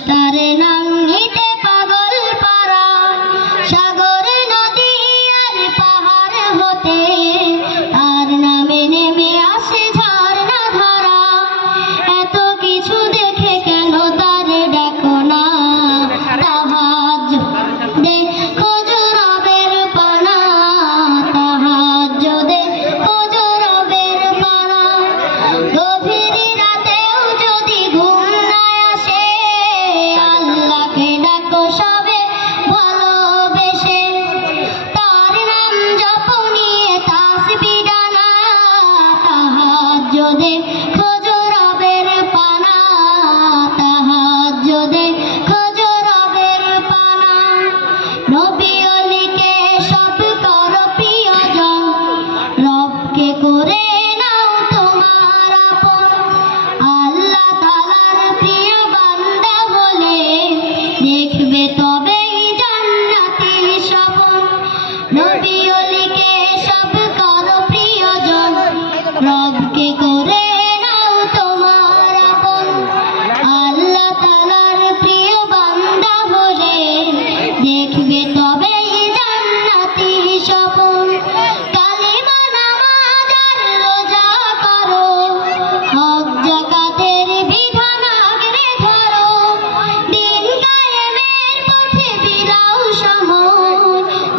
তার নাম নিতে যদি খজরাবের পানা তাহা যদি খজরাবের পানা। নবী অলিকে সব কর প্রিয়জন রবকে করে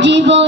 জীবন